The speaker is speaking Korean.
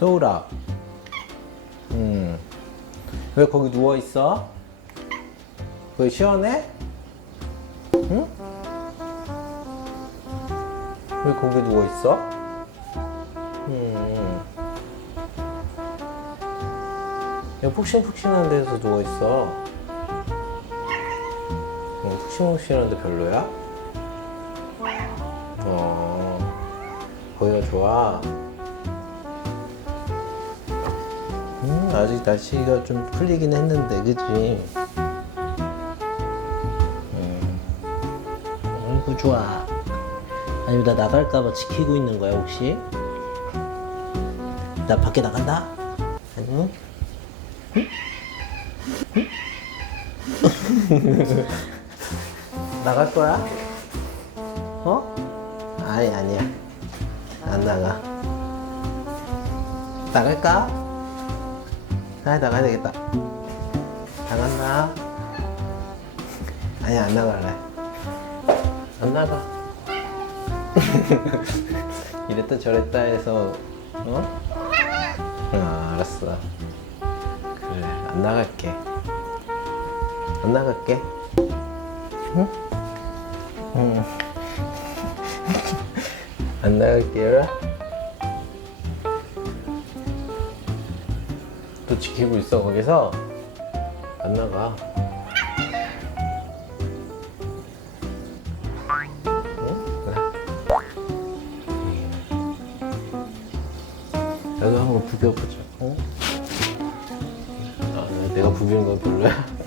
소울아. 음. 왜 거기 누워 있어? 거기 시원해? 응? 왜 거기 누워 있어? 음. 야, 푹신푹신한 데서 누워 있어. 어, 푹신푹신한데 별로야? 어, 거기가 좋아. 음, 아직 날씨가 좀 풀리긴 했는데, 그지? 음, 아이고, 좋아. 아니면 나 나갈까봐 지키고 있는 거야, 혹시? 나 밖에 나간다? 아니? 나갈 거야? 어? 아니, 아니야. 안 나가. 나갈까? 아, 나가야 되겠다. 나간다. 아니, 안 나갈래. 안 나가. 이랬다 저랬다 해서, 어? 아, 알았어. 그래, 안 나갈게. 안 나갈게. 응? 응. 안 나갈게요. 또 지키고 있어 거기서 안 나가. 나도 한번 부벼보자. 어? 아, 내가 부비는 건 별로야.